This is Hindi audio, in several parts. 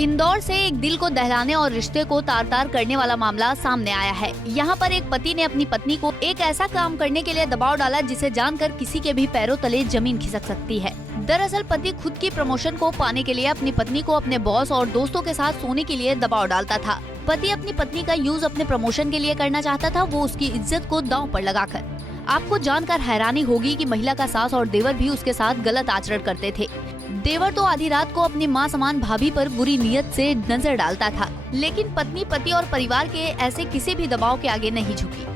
इंदौर से एक दिल को दहलाने और रिश्ते को तार तार करने वाला मामला सामने आया है। यहाँ पर एक पति ने अपनी पत्नी को एक ऐसा काम करने के लिए दबाव डाला जिसे जानकर किसी के भी पैरों तले जमीन खिसक सकती है। दरअसल पति खुद की प्रमोशन को पाने के लिए अपनी पत्नी को अपने बॉस और दोस्तों के साथ सोने के लिए दबाव डालता था। पति अपनी पत्नी का यूज अपने प्रमोशन के लिए करना चाहता था, वो उसकी इज्जत को दांव पर लगाकर। आपको जानकर हैरानी होगी कि महिला का सास और देवर भी उसके साथ गलत आचरण करते थे। देवर तो आधी रात को अपनी मां समान भाभी पर बुरी नीयत से नजर डालता था, लेकिन पत्नी, पति और परिवार के ऐसे किसी भी दबाव के आगे नहीं झुकी।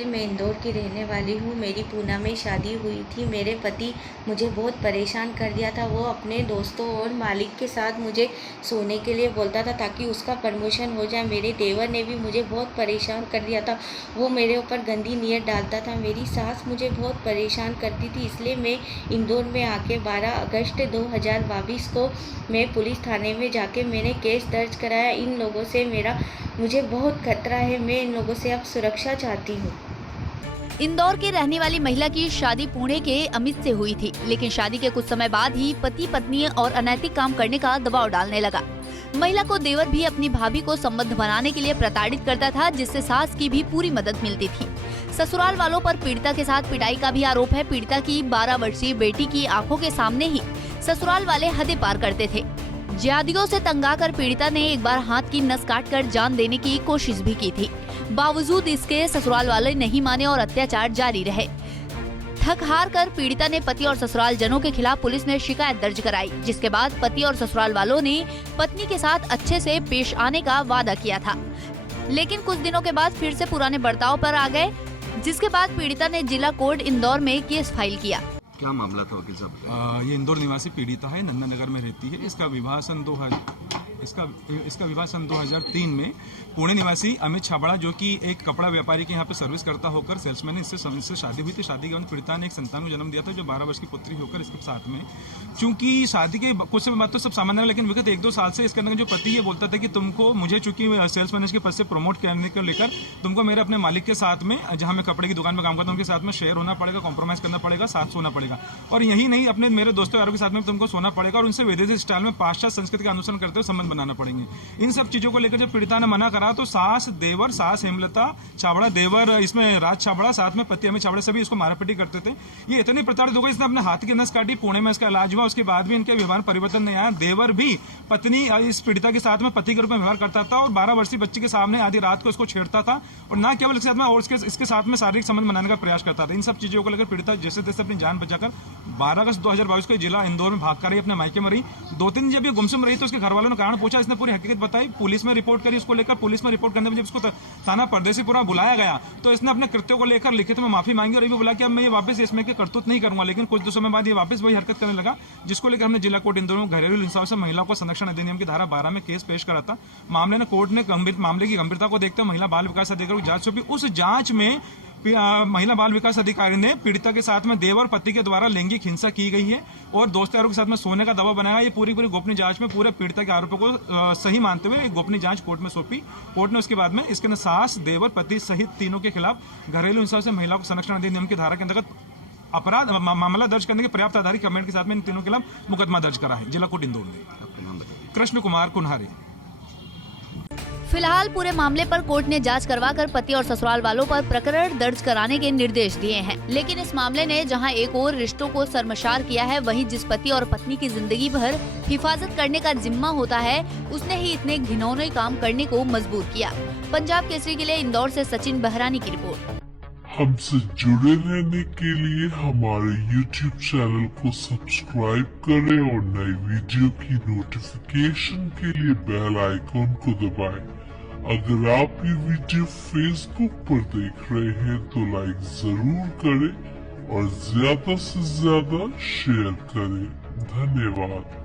मैं इंदौर की रहने वाली हूँ। मेरी पूना में शादी हुई थी। मेरे पति मुझे बहुत परेशान कर दिया था। वो अपने दोस्तों और मालिक के साथ मुझे सोने के लिए बोलता था ताकि उसका प्रमोशन हो जाए। मेरे देवर ने भी मुझे बहुत परेशान कर दिया था। वो मेरे ऊपर गंदी नीयत डालता था। मेरी सास मुझे बहुत परेशान करती थी, इसलिए मैं इंदौर में आके 12 अगस्त 2022 को मैं पुलिस थाने में जाके मैंने केस दर्ज कराया। इन लोगों से मुझे बहुत खतरा है। मैं इन लोगों से अब सुरक्षा चाहती हूँ। इंदौर की रहने वाली महिला की शादी पुणे के अमित से हुई थी, लेकिन शादी के कुछ समय बाद ही पति पत्नी और अनैतिक काम करने का दबाव डालने लगा। महिला को देवर भी अपनी भाभी को संबंध बनाने के लिए प्रताड़ित करता था, जिससे सास की भी पूरी मदद मिलती थी। ससुराल वालों पर पीड़िता के साथ पिटाई का भी आरोप है। पीड़िता की 12 वर्षीय बेटी की आंखों के सामने ही ससुराल वाले हदें पार करते थे। ज्यादियों से तंग आकर पीड़िता ने एक बार हाथ की नस काटकर जान देने की कोशिश भी की थी। बावजूद इसके ससुराल वाले नहीं माने और अत्याचार जारी रहे। थक हार कर पीड़िता ने पति और ससुराल जनों के खिलाफ पुलिस में शिकायत दर्ज कराई, जिसके बाद पति और ससुराल वालों ने पत्नी के साथ अच्छे से पेश आने का वादा किया था, लेकिन कुछ दिनों के बाद फिर से पुराने बर्ताव पर आ गए, जिसके बाद पीड़िता ने जिला कोर्ट इंदौर में केस फाइल किया। क्या मामला था वकील साहब? ये इंदौर निवासी पीड़िता है, नंदा नगर में रहती है। इसका विवाह सन 2003 में पुणे निवासी अमित छाबड़ा, जो कि एक कपड़ा व्यापारी के यहाँ पे सर्विस करता होकर सेल्समैन है, इससे शादी हुई थी। शादी के बाद पीड़िता ने एक संतान को जन्म दिया था, जो 12 वर्ष की पुत्री होकर इसके साथ में, चूंकि शादी के कुछ समय बाद तो सब सामान्य है, लेकिन विगत 1-2 साल से इसके अंदर जो पति ये बोलता था कि तुमको मुझे चूंकि सेल्स मैनेजर के पद से प्रमोट करने को लेकर तुमको मेरे अपने मालिक के साथ में, जहाँ मैं कपड़े की दुकान में काम करता हूँ, उनके साथ में शेयर होना पड़ेगा, कॉम्प्रोमाइज करना पड़ेगा, साथ सोना पड़ेगा, और यही नहीं अपने मेरे दोस्तों यारों के साथ में तुमको सोना पड़ेगा और उनसे विदेशी स्टाइल में पाश्चात्य संस्कृति का अनुसरण करते हुए संबंध बनाना पड़ेंगे। इन सब चीजों को लेकर जब पीड़िता ने मना करा तो सास हेमलता छाबड़ा, देवर इसमें राज छाबड़ा, साथ में पति अमित छाबड़ा सभी इसको मारापीटी करते थे। ये इतने प्रताड़ित हो गए, इसने अपने हाथ की नस काटी। पुणे में इसका इलाज हुआ, उसके बाद भी इनके व्यवहार परिवर्तन नहीं आया। देवर भी पत्नी इस पीड़िता के साथ में पति के रूप में व्यवहार करता था और 12 वर्षीय बच्ची के सामने आधी रात को इसको छेड़ता था और न केवल इसके साथ में और इसके साथ में शारीरिक संबंध बनाने का प्रयास करता था। इन सब चीजों को लेकर पीड़िता जैसे तैसे अपनी जान बचाकर 12 अगस्त 2022 को जिला इंदौर में भाग कर रही, अपने मायके में रही। 2-3 दिन जब ये गुमसुम रही तो उसके घर वालों ने कारण पूछा, इसने पूरी हकीकत बताई, पुलिस में रिपोर्ट करी। उसको लेकर पुलिस में रिपोर्ट करने में जब इसको थाना परदेसीपुरा बुलाया गया तो इसने अपने कृत्यों को लेकर लिखित में माफी मांगी और ये भी बोला कि अब मैं ये वापस इसमें के करतूत नहीं करूंगा। लेकिन कुछ समय बाद ये वापस वही हरकत करने लगा, जिसको लेकर हमने जिला कोर्ट इंदौर में घरेलू हिंसा से महिला को संरक्षण अधिनियम की धारा 12 में केस पेश करा था। मामले ने कोर्ट ने मामले की गंभीरता को देखते हुए महिला बाल विकास अधिकारी की जांच सौंपी। उस जांच में महिला बाल विकास अधिकारी ने पीड़िता के साथ में देवर पति के द्वारा लैंगिक हिंसा की गई है और दोस्त यारों के साथ में सोने का दबाव बनाया। ये पूरी गोपनीय जांच में पूरे पीड़िता के आरोपों को सही मानते हुए एक गोपनीय जांच कोर्ट में सौंपी। कोर्ट ने उसके बाद में इसके सास, देवर, पति सहित तीनों के खिलाफ घरेलू हिंसा से महिला को संरक्षण अधिनियम की धारा के अंतर्गत अपराध मामला दर्ज करने के पर्याप्त आधारित कमेंट के साथ में इन तीनों के खिलाफ मुकदमा दर्ज करा है जिला कोर्ट इंदौर ने। कृष्ण कुमार कुन्हारे। फिलहाल पूरे मामले पर कोर्ट ने जांच करवाकर पति और ससुराल वालों पर प्रकरण दर्ज कराने के निर्देश दिए हैं, लेकिन इस मामले ने जहां एक और रिश्तों को शर्मसार किया है, वहीं जिस पति और पत्नी की जिंदगी भर हिफाजत करने का जिम्मा होता है, उसने ही इतने घिनौने काम करने को मजबूर किया। पंजाब केसरी के लिए इंदौर से सचिन बहरानी की रिपोर्ट। हमसे जुड़े रहने के लिए हमारे YouTube चैनल को सब्सक्राइब करें और नई वीडियो की नोटिफिकेशन के लिए बेल आइकॉन को दबाएं। अगर आप ये वीडियो Facebook पर देख रहे हैं तो लाइक जरूर करें और ज्यादा से ज्यादा शेयर करें। धन्यवाद।